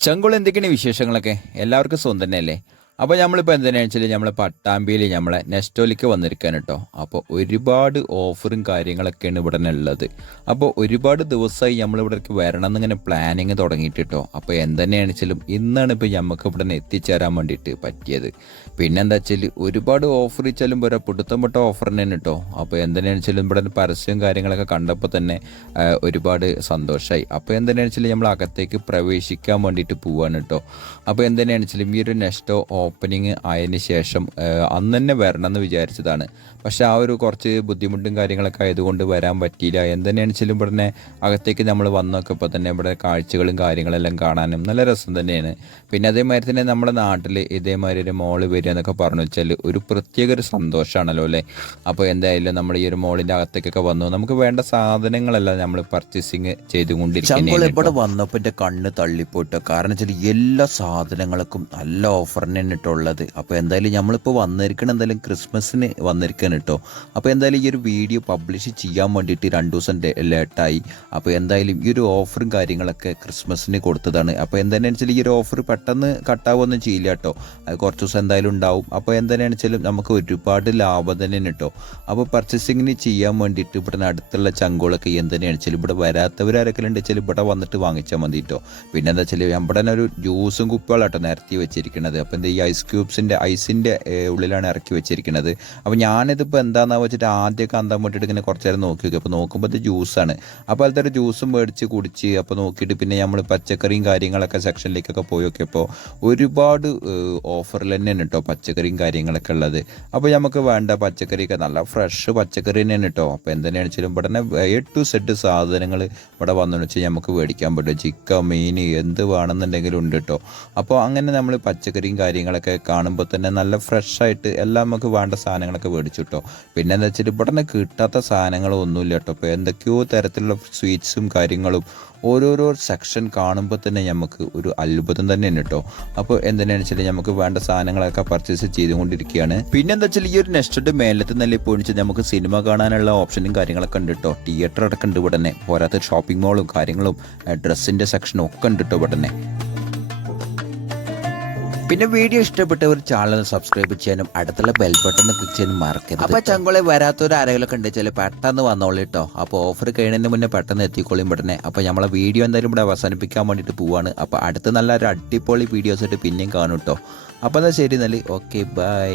ചങ്കുൾ എന്തൊക്കെയാണ് വിശേഷങ്ങളൊക്കെ? എല്ലാവർക്കും സ്വന്തം തന്നെയല്ലേ? അപ്പോൾ നമ്മളിപ്പോൾ എന്തിനാണെന്ന് വെച്ചാൽ നമ്മളെ പട്ടാമ്പിയിൽ നമ്മളെ നെസ്റ്റോലിക്ക് വന്നിരിക്കാൻ കേട്ടോ അപ്പോൾ ഒരുപാട് ഓഫറും കാര്യങ്ങളൊക്കെയാണ് ഇവിടെ ഉള്ളത്. അപ്പോൾ ഒരുപാട് ദിവസമായി നമ്മളിവിടേക്ക് വരണം എന്നിങ്ങനെ പ്ലാനിങ് തുടങ്ങിയിട്ട് കേട്ടോ അപ്പോൾ എന്തെന്നെയാണെന്ന് വെച്ചാലും ഇന്നാണ് ഇപ്പോൾ നമുക്ക് ഇവിടെ നിന്ന് എത്തിച്ചേരാൻ വേണ്ടിയിട്ട് പറ്റിയത്. പിന്നെന്താ വെച്ചാൽ ഒരുപാട് ഓഫർ വെച്ചാലും പോരാ പിടുത്തം പെട്ട ഓഫർ തന്നെയാണ് കേട്ടോ അപ്പോൾ എന്തിനാണെന്ന് വെച്ചാലും ഇവിടെ പരസ്യവും കാര്യങ്ങളൊക്കെ കണ്ടപ്പോൾ തന്നെ ഒരുപാട് സന്തോഷമായി അപ്പോൾ എന്തിനാണെന്ന് വെച്ചാൽ നമ്മൾ അകത്തേക്ക് പ്രവേശിക്കാൻ വേണ്ടിയിട്ട് പോവാണ് കേട്ടോ. അപ്പോൾ എന്തിനാണെന്ന് വെച്ചാലും ഈ ഒരു നെക്സ്റ്റോ ഓപ്പണിങ് ആയതിന് ശേഷം അന്ന് തന്നെ വരണം എന്ന് വിചാരിച്ചതാണ്. പക്ഷേ ആ ഒരു കുറച്ച് ബുദ്ധിമുട്ടും കാര്യങ്ങളൊക്കെ ആയതുകൊണ്ട് വരാൻ പറ്റിയില്ല. എന്തിനാണെന്ന് വെച്ചാലും ഇവിടെ തന്നെ അകത്തേക്ക് നമ്മൾ വന്നൊക്കെ തന്നെ ഇവിടെ കാഴ്ചകളും കാര്യങ്ങളെല്ലാം കാണാനും നല്ല രസം തന്നെയാണ്. പിന്നെ അതേമാതിരി തന്നെ നമ്മുടെ നാട്ടിൽ ഇതേമാതിരി ഒരു മോൾ വരിക എന്നൊക്കെ പറഞ്ഞു വെച്ചാൽ ഒരു പ്രത്യേക ഒരു സന്തോഷമാണല്ലോ അല്ലേ? അപ്പോൾ എന്തായാലും നമ്മൾ ഈ ഒരു മോളിന്റെ അകത്തേക്കൊക്കെ വന്നു. നമുക്ക് വേണ്ട സാധനങ്ങളെല്ലാം നമ്മൾ പർച്ചേസിങ് ചെയ്തുകൊണ്ടിരിക്കുന്നത് ഇവിടെ വന്നപ്പോൾ എന്റെ കണ്ണ് തള്ളിപ്പോയിട്ടോ. കാരണം വെച്ചാൽ എല്ലാ സാധനങ്ങൾക്കും നല്ല ഓഫറിന് തന്നെയാണ് കേട്ടോ ഉള്ളത് അപ്പോൾ എന്തായാലും നമ്മളിപ്പോൾ വന്നിരിക്കണം എന്തായാലും ക്രിസ്മസിന് വന്നിരിക്കണം കേട്ടോ അപ്പോൾ എന്തായാലും ഈ ഒരു വീഡിയോ പബ്ലിഷ് ചെയ്യാൻ വേണ്ടിയിട്ട് രണ്ട് ദിവസം ലേട്ടായി അപ്പോൾ എന്തായാലും ഈ ഒരു ഓഫറും കാര്യങ്ങളൊക്കെ ക്രിസ്മസിന് കൊടുത്തതാണ്. അപ്പോൾ എന്താണെന്ന് വെച്ചാൽ ഈ ഒരു ഓഫർ പെട്ടെന്ന് കട്ടാവുകയൊന്നും ചെയ്യില്ല കേട്ടോ അത് കുറച്ച് ദിവസം എന്തായാലും ഉണ്ടാവും. അപ്പോൾ എന്താണെന്ന് വെച്ചാലും നമുക്ക് ഒരുപാട് ലാഭം തന്നെയാണ് കേട്ടോ അപ്പോൾ പർച്ചേസിങ്ങിന് ചെയ്യാൻ വേണ്ടിയിട്ട് ഇവിടെ അടുത്തുള്ള ചങ്കോളൊക്കെ എന്തിനാണെന്ന് വെച്ചാൽ ഇവിടെ വരാത്തവരാരൊക്കെ ഉണ്ട് വെച്ചാൽ ഇവിടെ വന്നിട്ട് വാങ്ങിച്ചാൽ മതി കേട്ടോ പിന്നെ എന്താ വെച്ചാൽ നമ്മുടെ തന്നെ ഒരു ജ്യൂസും കുപ്പികളാട്ടോ നിരത്തി വെച്ചിരിക്കുന്നത് അപ്പോൾ എന്താ ഈ ഐസ് ക്യൂബ്സിന്റെ ഐസിന്റെ ഉള്ളിലാണ് ഇറക്കി വെച്ചിരിക്കുന്നത്. അപ്പോൾ ഞാനിതിപ്പോൾ എന്താണെന്ന് വെച്ചിട്ട് ആദ്യമൊക്കെ അന്താൻ വേണ്ടിയിട്ട് ഇങ്ങനെ കുറച്ച് നേരം നോക്കി നോക്കി അപ്പോൾ നോക്കുമ്പോൾ ഇത് ജ്യൂസാണ് അപ്പോൾ അതിലത്തെ ജ്യൂസും മേടിച്ച് കുടിച്ച് അപ്പോൾ നോക്കിയിട്ട് പിന്നെ നമ്മൾ പച്ചക്കറിയും കാര്യങ്ങളൊക്കെ സെക്ഷനിലേക്കൊക്കെ പോയി ഒരുപാട് ഓഫറിൽ തന്നെയാണ് കേട്ടോ പച്ചക്കറിയും കാര്യങ്ങളൊക്കെ ഉള്ളത്. അപ്പോൾ നമുക്ക് വേണ്ട പച്ചക്കറിയൊക്കെ നല്ല ഫ്രഷ് പച്ചക്കറി തന്നെയാണ് കേട്ടോ അപ്പോൾ എന്തിനാണെന്ന് വെച്ചാലും ഇവിടെ തന്നെ എ ടു സെറ്റ് സാധനങ്ങൾ ഇവിടെ വന്നു വെച്ചാൽ നമുക്ക് മേടിക്കാൻ പറ്റും. ചിക്കൻ മീൻ എന്ത് വേണമെന്നുണ്ടെങ്കിലും ഉണ്ട് കേട്ടോ അപ്പോൾ അങ്ങനെ നമ്മൾ പച്ചക്കറിയും കാര്യങ്ങളൊക്കെ കാണുമ്പോൾ തന്നെ നല്ല ഫ്രഷ് ആയിട്ട് എല്ലാം നമുക്ക് വേണ്ട സാധനങ്ങളൊക്കെ മേടിച്ചു കേട്ടോ പിന്നെ എന്താ വെച്ചാൽ ഇവിടെ കിട്ടാത്ത സാധനങ്ങളൊന്നുമില്ല കേട്ടോ ഇപ്പോൾ എന്തൊക്കെയോ തരത്തിലുള്ള സ്വീറ്റ്സും കാര്യങ്ങളും ഓരോരോ സെക്ഷൻ കാണുമ്പോൾ തന്നെ നമുക്ക് ഒരു അത്ഭുതം തന്നെയാണ് കേട്ടോ അപ്പോൾ എന്തിനാണെന്ന് വെച്ചാൽ നമുക്ക് വേണ്ട സാധനങ്ങളൊക്കെ പർച്ചേസ് ചെയ്തുകൊണ്ടിരിക്കുകയാണ്. പിന്നെ എന്താ വെച്ചാൽ ഈ ഒരു നെക്സ്റ്റ് മേലത്ത് നല്ല വെച്ചാൽ നമുക്ക് സിനിമ കാണാനുള്ള ഓപ്ഷനും കാര്യങ്ങളൊക്കെ ഉണ്ട് കേട്ടോ തിയേറ്റർ അടക്കം ഉണ്ട് ഇവിടെ തന്നെ. പോരാത്ത ഷോപ്പിംഗ് മോളും കാര്യങ്ങളും ഡ്രസ്സിന്റെ സെക്ഷനും ഒക്കെ ഉണ്ട് കേട്ടോ ഇവിടെ തന്നെ. പിന്നെ വീഡിയോ ഇഷ്ടപ്പെട്ടവർ ചാനൽ സബ്സ്ക്രൈബ് ചെയ്യാനും അടുത്തുള്ള ബെൽ ബട്ടൺ ക്ലിക്ക് ചെയ്യാനും മറക്കരുത് അപ്പൊ ചങ്കുളെ വരാത്തൊരു ആരെങ്കിലൊക്കെ ഉണ്ട് വെച്ചാൽ പെട്ടെന്ന് വന്നോളൂ കേട്ടോ അപ്പോൾ ഓഫർ കഴിയുന്നതിന് മുന്നേ പെട്ടെന്ന് എത്തിക്കോളും പെട്ടെന്ന്. അപ്പോൾ നമ്മളെ വീഡിയോ എന്തായാലും ഇവിടെ അവസാനിപ്പിക്കാൻ വേണ്ടിയിട്ട് പോവാണ്. അപ്പോൾ അടുത്ത നല്ലൊരു അടിപൊളി വീഡിയോസ് ആയിട്ട് പിന്നെയും കാണും കേട്ടോ അപ്പോൾ എന്നാൽ ശരി നല്ല. Okay bye